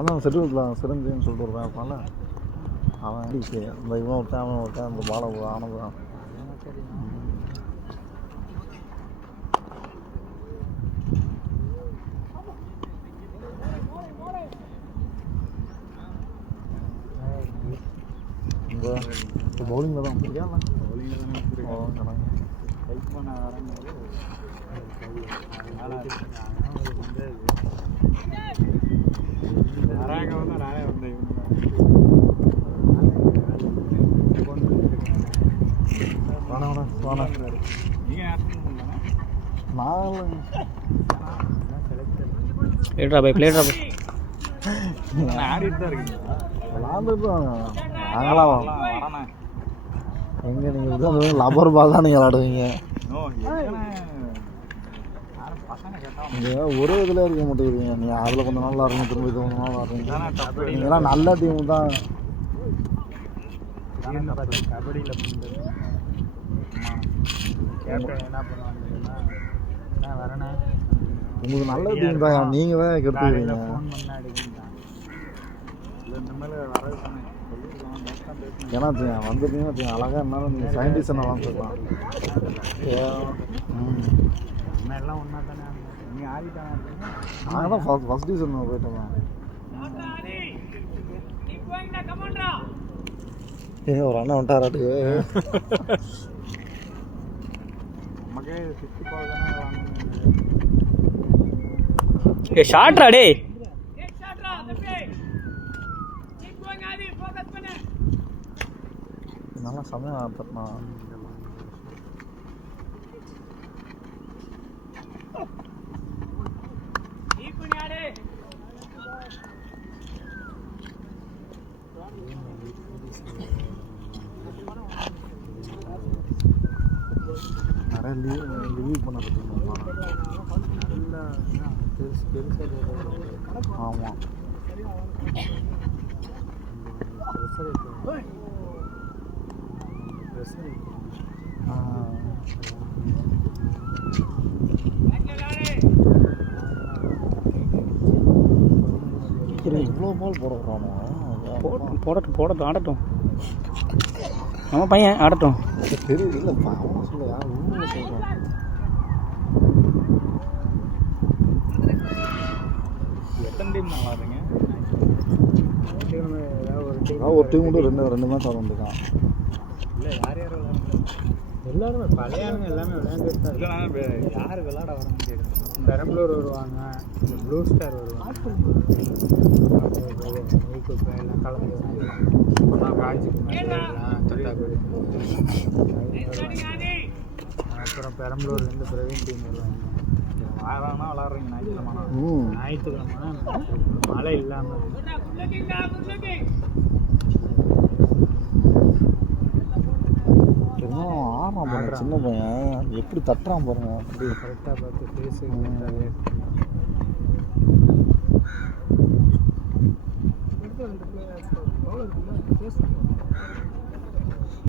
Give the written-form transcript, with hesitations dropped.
அதான் செட்டில் சிரஞ்சின்னு சொல்லிட்டு ஒரு இருப்பான்ல, அவன் அடிச்சு இந்த இவன் ஒருத்தன் அவன் ஒருத்தன் அந்த பாலை ஆனதுதான். இந்த பவுலிங்கில் தான் தெரியாம எங்க நீங்கள் லப்பர் பால் தான் நீங்கள் விளாடுவீங்க. நீங்கள் ஒரே இதில் இருக்க மாட்டேங்கிறீங்க. நீங்கள் அதில் கொஞ்சம் நாள் விளாடுங்க, திரும்ப இது கொஞ்சம் நாள் விளாடுறீங்க. நீங்கள்லாம் நல்ல டீம் தான். கபடியில் வரேண்ணே, உங்களுக்கு நல்ல டீம் தான், நீங்கள் தான் கெடுத்துக்கிறீங்க. ஏன்னா வந்துட்டீங்கன்னா அழகாக இருந்தாலும் நீங்கள் சயின்டிஸ்ட் என்ன வாங்கிக்கலாம். எல்லாம் ஒன்றா தானே நீங்கள் ஆடிட்டானே. நாங்கள் தான் ஃபஸ்ட் டிவிஷன் போயிட்டோம். ஏன் ஒரு அண்ணன் வந்துட்டாராட்டு நமக்கே சுற்றி பார்க்க ஷாட்ரா டே நல்லா சமயம் ஆடுறா. நிறைய லீவ் பண்ண பற்றிங்களா? நல்லா பெருசாக. ஆமாம், இவ்வளோ பால் போட போகிறானோ? போடட்டும் ஆடட்டும். நம்ம பையன் ஆடட்டும். தெரியுது இல்லை அவன் சொல்ல யார் உண்மையை சொல்கிறான். எத்தனை டீம் விளாடுறீங்க? ஒரு டீம் கூட ரெண்டு மேட்ச் விளாண்டுருக்கான். இல்லை யார் யார் விளாடுறாங்க? எல்லாருமே பழைய ஆளுங்க எல்லாமே விளையாண்டுட்டு தான். இல்லை யார் விளாட வரான்னு கேட்குறேன். பெரம்பலூர் வருவாங்க, ப்ளூ ஸ்டார் வருவாங்க, எல்லாம் கலந்து காஞ்சிபுரம், தொட்டாக்குடி, அப்புறம் பெரம்பலூர்லேருந்து பிரவீன் டீம் வருவாங்க. வாரானா விளாட்றீங்க ஞாயிற்றுக்கிழமை மழை இல்லாமல். ஆமாம், சின்ன பையன் எப்படி தட்டுறான் பாருங்க. அப்படி கரெக்டாக பார்த்து பேசுங்க.